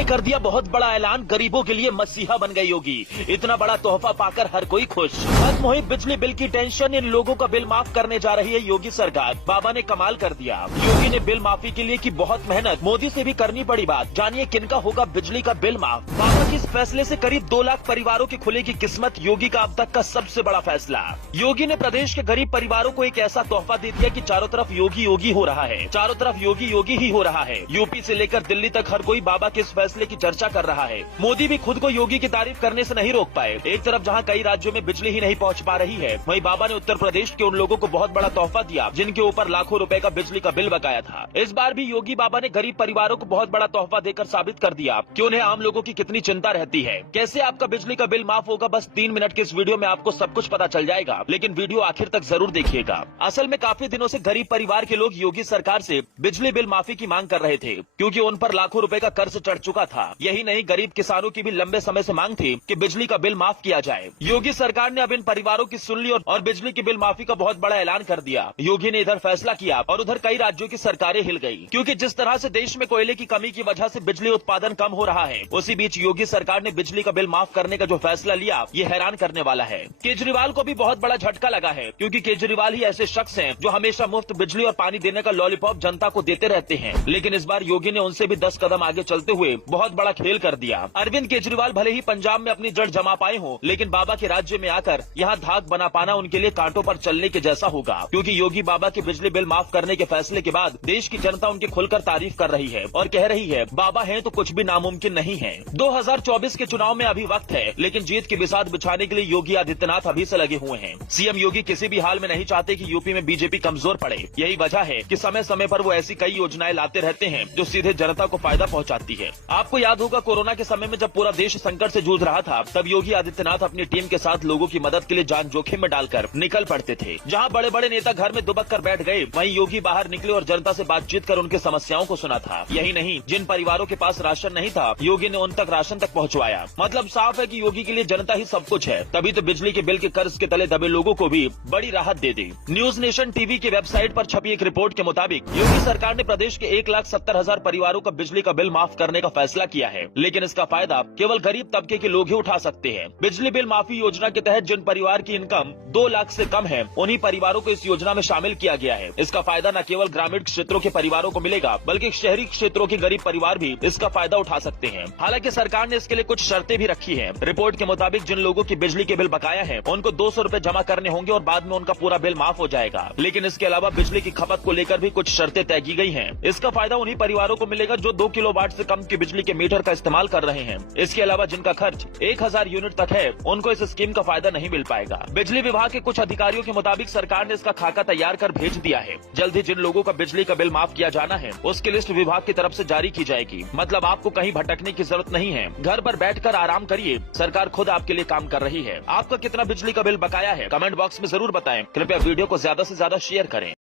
ने कर दिया बहुत बड़ा ऐलान, गरीबों के लिए मसीहा बन गए योगी। इतना बड़ा तोहफा पाकर हर कोई खुश। खत्म हुई बिजली बिल की टेंशन, इन लोगों का बिल माफ करने जा रही है योगी सरकार। बाबा ने कमाल कर दिया। योगी ने बिल माफी के लिए की बहुत मेहनत, मोदी से भी करनी पड़ी बात। जानिए किनका होगा बिजली का बिल माफ। बाबा के इस फैसले से करीब 2 लाख परिवारों की खुलेगी किस्मत। योगी का अब तक का सबसे बड़ा फैसला। योगी ने प्रदेश के गरीब परिवारों को एक ऐसा तोहफा दे दिया कि चारों तरफ योगी योगी हो रहा है। चारों तरफ योगी योगी ही हो रहा है। यूपी से लेकर दिल्ली तक हर कोई बाबा के इस फैसले की चर्चा कर रहा है। मोदी भी खुद को योगी की तारीफ करने से नहीं रोक पाए। एक तरफ जहां कई राज्यों में बिजली ही नहीं पहुंच पा रही है, वहीं बाबा ने उत्तर प्रदेश के उन लोगों को बहुत बड़ा तोहफा दिया जिनके ऊपर लाखों रुपए का बिजली का बिल बकाया था। इस बार भी योगी बाबा ने गरीब परिवारों को बहुत बड़ा तोहफा देकर साबित कर दिया कि उन्हें आम लोगों की कितनी चिंता रहती है। कैसे आपका बिजली का बिल माफ होगा, बस 3 मिनट के इस वीडियो में आपको सब कुछ पता चल जाएगा, लेकिन वीडियो आखिर तक जरूर देखिएगा। असल में काफी दिनों से गरीब परिवार के लोग योगी सरकार से बिजली बिल माफी की मांग कर रहे थे, क्योंकि उन पर लाखों रुपए का कर्ज चढ़ चुका था। यही नहीं, गरीब किसानों की भी लंबे समय से मांग थी कि बिजली का बिल माफ किया जाए। योगी सरकार ने अब इन परिवारों की सुन ली और बिजली की बिल माफी का बहुत बड़ा ऐलान कर दिया। योगी ने इधर फैसला किया और उधर कई राज्यों की सरकारें हिल गई, क्योंकि जिस तरह से देश में कोयले की कमी की वजह से बिजली उत्पादन कम हो रहा है, उसी बीच योगी सरकार ने बिजली का बिल माफ करने का जो फैसला लिया, ये हैरान करने वाला है। केजरीवाल को भी बहुत बड़ा झटका लगा है, क्योंकि केजरीवाल ही ऐसे शख्स हैं जो हमेशा मुफ्त बिजली और पानी देने का लॉलीपॉप जनता को देते रहते हैं। लेकिन इस बार योगी ने उनसे भी 10 कदम आगे चलते हुए बहुत बड़ा खेल कर दिया। अरविंद केजरीवाल भले ही पंजाब में अपनी जड़ जमा पाए हों, लेकिन बाबा के राज्य में आकर यहाँ धाक बना पाना उनके लिए कांटों पर चलने के जैसा होगा, क्योंकि योगी बाबा के बिजली बिल माफ करने के फैसले के बाद देश की जनता उनकी खुलकर तारीफ कर रही है और कह रही है बाबा हैं तो कुछ भी नामुमकिन नहीं है। 2024 के चुनाव में अभी वक्त है, लेकिन जीत की बिसात बिछाने के लिए योगी आदित्यनाथ अभी से लगे हुए हैं। सीएम योगी किसी भी हाल में नहीं चाहते कि यूपी में बीजेपी कमजोर पड़े। यही वजह है कि समय समय पर वो ऐसी कई योजनाएं लाते रहते हैं जो सीधे जनता को फायदा पहुंचाती है। आपको याद होगा कोरोना के समय में जब पूरा देश संकट से जूझ रहा था, तब योगी आदित्यनाथ अपनी टीम के साथ लोगों की मदद के लिए जान जोखिम में डालकर निकल पड़ते थे। जहां बड़े बड़े नेता घर में दुबक कर बैठ गए, वहीं योगी बाहर निकले और जनता से बातचीत कर उनकी समस्याओं को सुना था। यही नहीं, जिन परिवारों के पास राशन नहीं था, योगी ने उन तक राशन तक पहुंचवाया। मतलब साफ है कि योगी के लिए जनता ही सब कुछ है। तभी तो बिजली के बिल के कर्ज के तले दबे लोगों को भी बड़ी राहत दे दी। न्यूज नेशन टीवी की वेबसाइट पर छपी एक रिपोर्ट के मुताबिक योगी सरकार ने प्रदेश के 1,70,000 परिवारों का बिजली का बिल माफ करने का फैसला किया है, लेकिन इसका फायदा केवल गरीब तबके के लोग ही उठा सकते हैं। बिजली बिल माफी योजना के तहत जिन परिवार की इनकम 2 लाख से कम है, उन्हीं परिवारों को इस योजना में शामिल किया गया है। इसका फायदा न केवल ग्रामीण क्षेत्रों के परिवारों को मिलेगा, बल्कि शहरी क्षेत्रों के गरीब परिवार भी इसका फायदा उठा सकते हैं। हालांकि सरकार ने इसके लिए कुछ शर्तें भी रखी है। रिपोर्ट के मुताबिक जिन लोगों की बिजली के बिल बकाया है, उनको 200 रुपए जमा करने होंगे और बाद में उनका पूरा बिल माफ हो जाएगा। लेकिन इसके अलावा बिजली की खपत को लेकर भी कुछ शर्तें तय की गई हैं। इसका फायदा उन्हीं परिवारों को मिलेगा जो 2 किलोवाट से कम की बिजली के मीटर का इस्तेमाल कर रहे हैं। इसके अलावा जिनका खर्च 1000 यूनिट तक है, उनको इस स्कीम का फायदा नहीं मिल पाएगा। बिजली विभाग के कुछ अधिकारियों के मुताबिक सरकार ने इसका खाका तैयार कर भेज दिया है। जल्द ही जिन लोगों का बिजली का बिल माफ किया जाना है, उसकी लिस्ट विभाग की तरफ से जारी की जाएगी। मतलब आपको कहीं भटकने की जरूरत नहीं है। घर पर बैठकर आराम करिए, सरकार खुद आपके लिए काम कर रही है। आपका कितना बिजली का बिल बकाया है, कमेंट बॉक्स में जरूर बताएं। कृपया वीडियो को ज्यादा से ज्यादा शेयर करें।